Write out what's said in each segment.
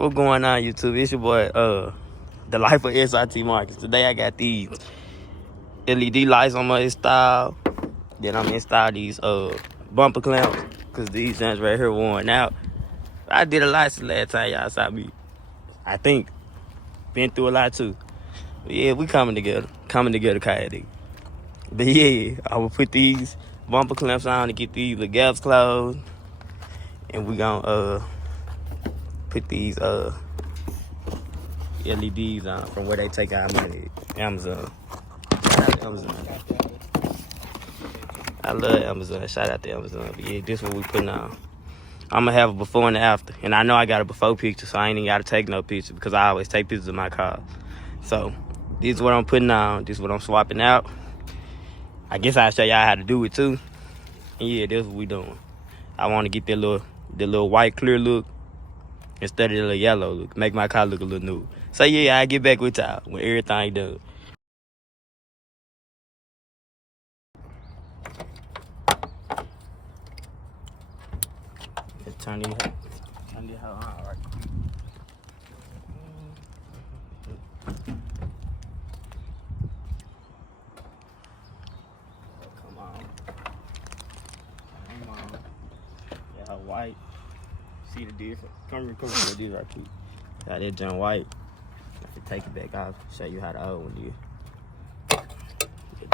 What's going on, YouTube? It's your boy, the life of SRT Marcus. Today I got these LED lights on my install. Then I'm install these bumper clamps because these things right here worn out. I did a lot since last time y'all saw me. I think been through a lot too. But yeah, we coming together, kayak. But yeah, I will put these bumper clamps on to get these gaps closed, and we gonna put these LEDs on from where they take our money. Amazon. Shout out to Amazon. I love Amazon. Shout out to Amazon. But yeah, this is what we putting on. I'm gonna have a before and after. And I know I got a before picture, so I ain't even gotta take no picture because I always take pictures of my car. So this is what I'm putting on. This is what I'm swapping out. I guess I'll show y'all how to do it too. And yeah, this is what we doing. I wanna get the little white clear look instead of the little yellow look. Make my car look a little new. So yeah, I'll get back with y'all when everything done. Let's turn this hoe on right quick. Come on. Yeah, her white. See the difference? Come record this right quick. Got that junk white. I can take it back off. Show you how the old one is. That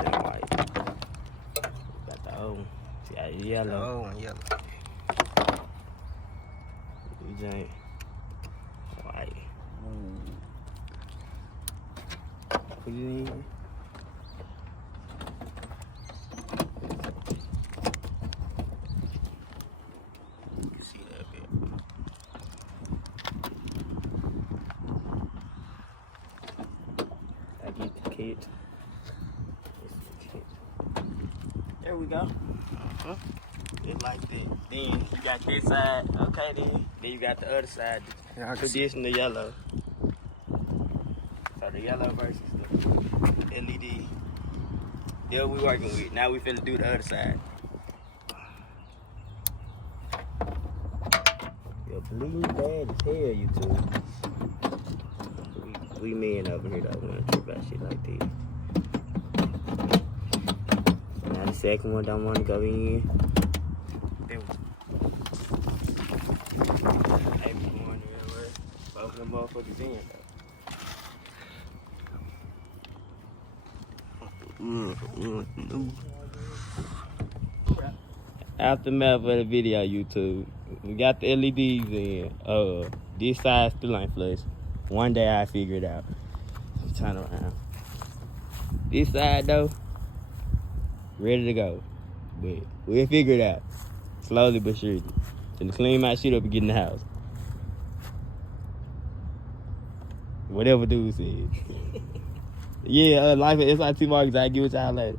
junk white. Got the old one. See how it's yellow. The old one yellow. You junk white. Put it in. Kit. There we go. Just like that. Then you got this side. Okay, then you got the other side. Traditional yellow. So the yellow versus the LED. There we working with. Now we finna do the other side. You're bleeding bad as hell, you two. We men over here don't want to trip about shit like this. Now the second one don't want to go in. Hey, we going everywhere. Both of them motherfuckers in though. Aftermath of the video, YouTube. We got the LEDs in. This side still ain't flush. One day I figure it out. Turn around. This side though, ready to go. But we'll figure it out. Slowly but surely. Gonna clean my shit up and get in the house. Whatever dude said. Yeah, life at SRT Marcus, I'll give it to y'all later.